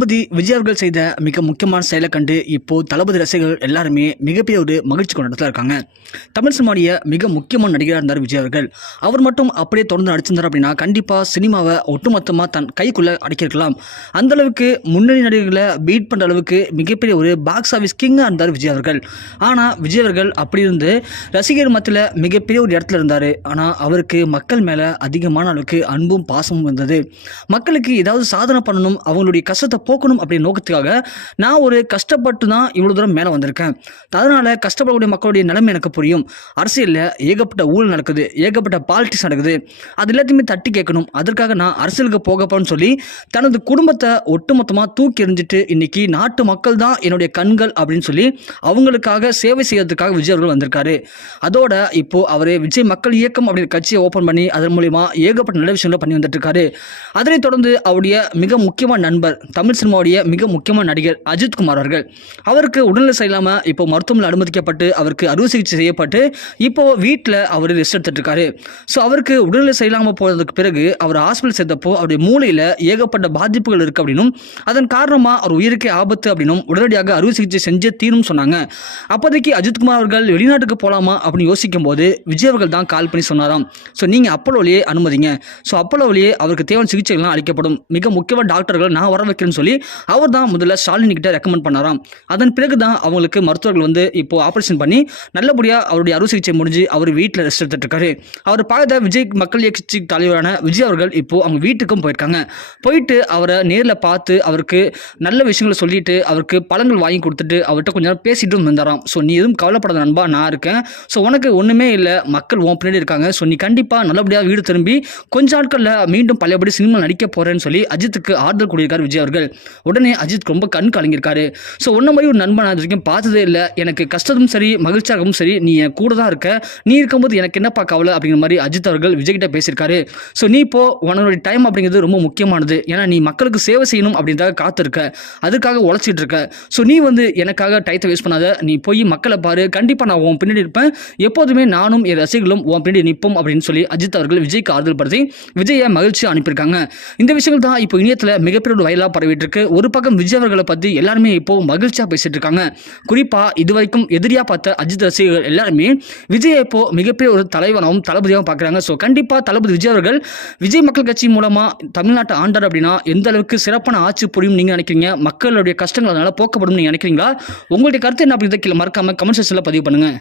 தளபதி விஜய் அவர்கள் செய்த மிக முக்கியமான செயலை கண்டு இப்போ தளபதி ரசிகர்கள் எல்லாருமே மிகப்பெரிய ஒரு மகிழ்ச்சி கொண்டாட்டத்தில் இருக்காங்க. தமிழ் சினிமாவுடைய மிக முக்கியமான நடிகராக இருந்தார் விஜய் அவர்கள். அவர் மட்டும் அப்படியே தொடர்ந்து நடிச்சிருந்தார் அப்படின்னா கண்டிப்பாக சினிமாவை ஒட்டுமொத்தமாக தன் கைக்குள்ளே அடக்கியிருக்கலாம். அந்த அளவுக்கு முன்னணி நடிகர்களை பீட் பண்ணுற அளவுக்கு மிகப்பெரிய ஒரு பாக்ஸ் ஆஃபீஸ் கிங்காக இருந்தார் விஜய் அவர்கள். ஆனால் விஜய் அவர்கள் அப்படி இருந்து ரசிகர் மத்தியில் மிகப்பெரிய ஒரு இடத்துல இருந்தார். ஆனால் அவருக்கு மக்கள் மேலே அதிகமான அளவுக்கு அன்பும் பாசமும் இருந்தது. மக்களுக்கு ஏதாவது சாதனை பண்ணணும், அவங்களுடைய கஷ்டத்தை போக்கணும் அப்படி நோக்கத்துக்காக நான் ஒரு கஷ்டப்பட்டு தான் இவ்வளோ தூரம் மேலே வந்திருக்கேன். அதனால் கஷ்டப்படக்கூடிய மக்களுடைய நிலைமை எனக்கு புரியும். அரசியலில் ஏகப்பட்ட ஊழல் நடக்குது, ஏகப்பட்ட பாலிட்டிக்ஸ் நடக்குது, அது எல்லாத்தையுமே தட்டி கேட்கணும். அதற்காக நான் அரசியலுக்கு போகப்பான்னு சொல்லி தனது குடும்பத்தை ஒட்டுமொத்தமாக தூக்கி எறிஞ்சிட்டு இன்னைக்கு நாட்டு மக்கள் தான் என்னுடைய கண்கள் அப்படின்னு சொல்லி அவங்களுக்காக சேவை செய்யறதுக்காக விஜய் அவர்கள் வந்திருக்காரு. அதோட இப்போ அவர் விஜய் மக்கள் இயக்கம் அப்படிங்கிற கட்சியை ஓப்பன் பண்ணி அதன் மூலிமா ஏகப்பட்ட நல்ல விஷயங்களை பண்ணி வந்துட்டு இருக்காரு. அதனைத் தொடர்ந்து அவருடைய மிக முக்கியமான நண்பர் தமிழ் சினிமாவுடைய மிக முக்கியமான நடிகர் அஜித் குமார் அவர்கள், அவருக்கு உடல்நிலை சரியில்லாமல் இப்போ மருத்துவமனையில் அனுமதிக்கப்பட்டு அவருக்கு அறுவை சிகிச்சை செய்யப்பட்டு இப்போ வீட்டில் அவர் ரெஸ்ட் எடுத்துட்டு இருக்காரு. ஸோ அவருக்கு உடல்நிலை சரியில்லாமல் போனதுக்கு பிறகு அவர் ஹாஸ்பிட்டல் சேர்த்தப்போ அவருடைய மூளையில் ஏகப்பட்ட பாதிப்புகள் இருக்குது அப்படின்னும் அதன் காரணமாக அவர் உயிருக்கே ஆபத்து அப்படின்னும் உடனடியாக அறுவை சிகிச்சை செஞ்சே தீரும் சொன்னாங்க. அப்போதைக்கு அஜித் குமார் அவர்கள் வெளிநாட்டுக்கு போகலாமா அப்படின்னு யோசிக்கும் போது விஜய் அவர்கள் தான் கால் பண்ணி சொன்னாராம், ஸோ நீங்கள் அப்போலோவிலேயே அனுமதிங்க, ஸோ அப்போலோவிலேயே அவருக்கு தேவையான சிகிச்சைகள்லாம் அளிக்கப்படும், மிக முக்கியமான டாக்டர்கள் நான் வர வைக்கிறேன்னு சொல்லி அவர் தான் முதல்ல ஸ்டாலின் கிட்ட ரெக்கமெண்ட் பண்ணாராம். அதன் பிறகு தான் அவங்களுக்கு மருத்துவர்கள் வந்து இப்போ ஆபரேஷன் பண்ணி நல்லபடியாக அவருடைய அறுவை சிகிச்சை முடிஞ்சு அவர் வீட்டில் ரெஸ்ட் எடுத்துட்டு இருக்காரு. அவர் பார்த்த விஜய் மக்கள் இயக்கட்சி தலைவரான விஜய் அவர்கள் இப்போ அவங்க வீட்டுக்கும் போயிருக்காங்க. போயிட்டு அவரை நேரில் பார்த்து அவருக்கு நல்ல விஷயங்களை சொல்லிட்டு அவருக்கு பழங்கள் வாங்கி கொடுத்துட்டு அவர்கிட்ட கொஞ்ச நேரம் பேசிட்டு இருந்தாராம். ஸோ நீ எதுவும் கவலைப்படாத நண்பா, நான் இருக்கேன், ஸோ உனக்கு ஒன்றுமே இல்லை, மக்கள் உன் பின்னாடி இருக்காங்க, ஸோ நீ கண்டிப்பாக நல்லபடியாக வீடு திரும்பி கொஞ்ச நாட்களில் மீண்டும் பழையபடி சினிமா நடிக்க போறேன்னு சொல்லி அஜித்துக்கு ஆறுதல் கூறியிருக்கார் விஜய் அவர்கள். உடனே அஜித் ரொம்ப கண் கலங்கியிருக்காரு. ஸோ ஒன்ன மாதிரி ஒரு நண்பன் அது வரைக்கும் பார்த்ததே இல்லை, எனக்கு கஷ்டமும் சரி மகிழ்ச்சியாகவும் சரி நீ என் கூட தான் இருக்க, நீ இருக்கும்போது எனக்கு என்னப்பா கவலை அப்படிங்கிற மாதிரி அஜித் அவர்கள் விஜய் கிட்ட பேசியிருக்காரு. ஸோ நீ இப்போ உன்னோட டைம் அப்படிங்கிறது ரொம்ப முக்கியமானது, ஏன்னா நீ மக்களுக்கு சேவை செய்யணும் அப்படின்றத காத்திருக்க, அதுக்காக உழைச்சிட்டு இருக்க. ஸோ நீ எனக்காக டைத்தை வேஸ்ட் பண்ணாத, நீ போய் மக்களை பாரு, கண்டிப்பாக நான் உன் பின்னாடி இருப்பேன், எப்போதுமே நானும் என் ரசிகர்களும் உன் பின்னாடி நிற்போம் அப்படின்னு சொல்லி அஜித் அவர்கள் விஜய்க்கு ஆறுதல் படுத்தி விஜயை மகிழ்ச்சியாக அனுப்பியிருக்காங்க. இந்த விஷயங்கள் தான் இப்போ இணையத்தில் மிகப்பெரிய ஒரு வயலாக பரவிட்டு இருக்கு. ஒரு பக்கம் விஜய் அவர்களை பற்றி எல்லாருமே இப்போ மகிழ்ச்சியாக பேசிட்டு இருக்காங்க. குறிப்பாக இதுவரைக்கும் எதிரியாக பார்த்த அஜித் ரசிகர்கள் எல்லாருமே விஜய் இப்போ மிகப்பெரிய ஒரு தலைவனாகவும் தளபதியாகவும் பார்க்குறாங்க. ஸோ கண்டிப்பாக தளபதி விஜய் அவர்கள் விஜய் மக்கள் கட்சி மூலமாக தமிழ்நாட்டை ஆண்டார் அப்படின்னா எந்த அளவுக்கு சிறப்பான ஆட்சி புரியும் நீங்கள் நினைக்கிறீங்க? மக்களுடைய கஷ்டங்கள் அதனால் போக்கப்படும் நீங்கள் நினைக்கிறீங்களா? உங்களுடைய கருத்து என்ன அப்படின்றத கீழே மறக்காம கமெண்ட் செக்ஷனில் பதிவு பண்ணுங்க.